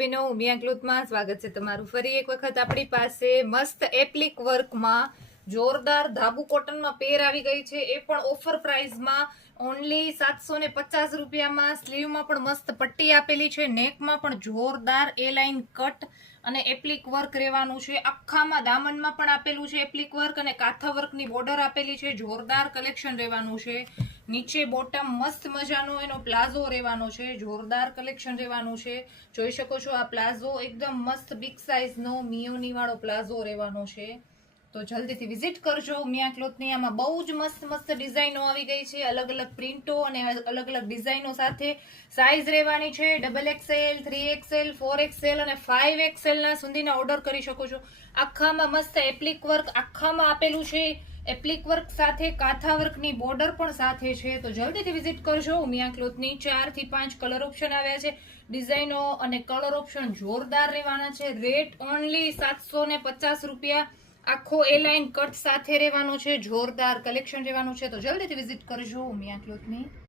બેનો, ઉમિયા ક્લોથમાં સ્વાગત છે તમારું ફરી એક વખત. આપણી પાસે મસ્ત એપ્લિક વર્કમાં જોરદાર ધાબુ કોટનમાં પેર આવી ગઈ છે, એ પણ ઓફર પ્રાઇસમાં ઓનલી 750 રૂપિયામાં. સ્લીવમાં પણ મસ્ત પટ્ટી આપેલી છે, નેકમાં પણ જોરદાર એ લાઇન કટ અને એપ્લિક વર્ક રહેવાનું છે. આખામાં દામનમાં પણ આપેલું છે એપ્લિક વર્ક અને કાંથા વર્કની બોર્ડર આપેલી છે. જોરદાર કલેક્શન રહેવાનું છે. નીચે બોટમ મસ્ત મજાનો એનો પ્લાઝો રહેવાનો છે, જોરદાર કલેક્શન રહેવાનું છે. જોઈ શકો છો, આ પ્લાઝો એકદમ મસ્ત બિગ સાઇઝનો મિયોની વાળો પ્લાઝો રહેવાનો છે. તો જલ્દીથી વિઝિટ કરજો ઉમિયા ક્લોથની. આમાં બહુ જ મસ્ત મસ્ત ડિઝાઇનો આવી ગઈ છે, અલગ અલગ પ્રિન્ટો અને અલગ અલગ ડિઝાઇનો સાથે. સાઇઝ રહેવાની છે XXL, 3XL, 4XL અને 5XL ના સુધીના ઓર્ડર કરી શકો છો. આખામાં મસ્ત એપ્લિક વર્ક આખામાં આપેલું છે, એપ્લિક વર્ક સાથે કાંથા વર્કની બોર્ડર પણ સાથે છે. તો જલ્દીથી વિઝિટ કરજો ઉમિયા ક્લોથની. 4 થી 5 કલર ઓપ્શન આવ્યા છે. ડિઝાઇનો અને કલર ઓપ્શન જોરદાર રહેવાના છે. રેટ ઓનલી 750 રૂપિયા. આખો એ લાઇન કટ સાથે રહેવાનો છે, જોરદાર કલેક્શન રહેવાનું છે. તો જલ્દીથી વિઝિટ કરજો ઉમિયા ક્લોથની.